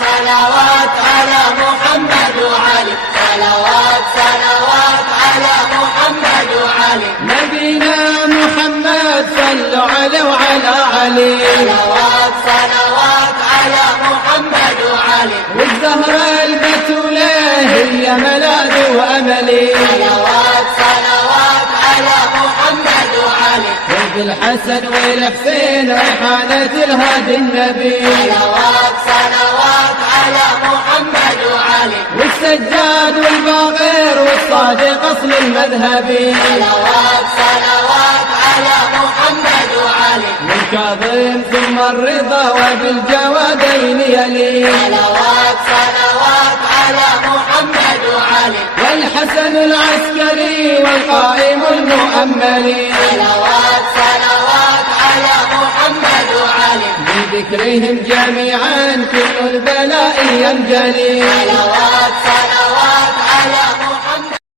صلوات على محمد وعلي، صلوات صلوات على محمد وعلي. نبينا محمد صلوا عليه وعلى علي، صلوات صلوات على محمد وعلي. والزهرة البتولة هي ملاذي وأملي، صلوات صلوات على محمد وعلي. ولد الحسن والحسين ريحانة الهادي النبي، صلوات صلوات على محمد وعلي. والسجاد والباقر والصادق أصل المذهبي، صلوات صلوات على محمد وعلي. والكاظم ثم الرضا وبالجوادين يلي، صلوات صلوات على محمد وعلي. والحسن العسكري والقائم المؤملي، صلوات صلوات على محمد وعلي. بذكرهم جميعا كل البلاء ينجلي. صلوات صلوات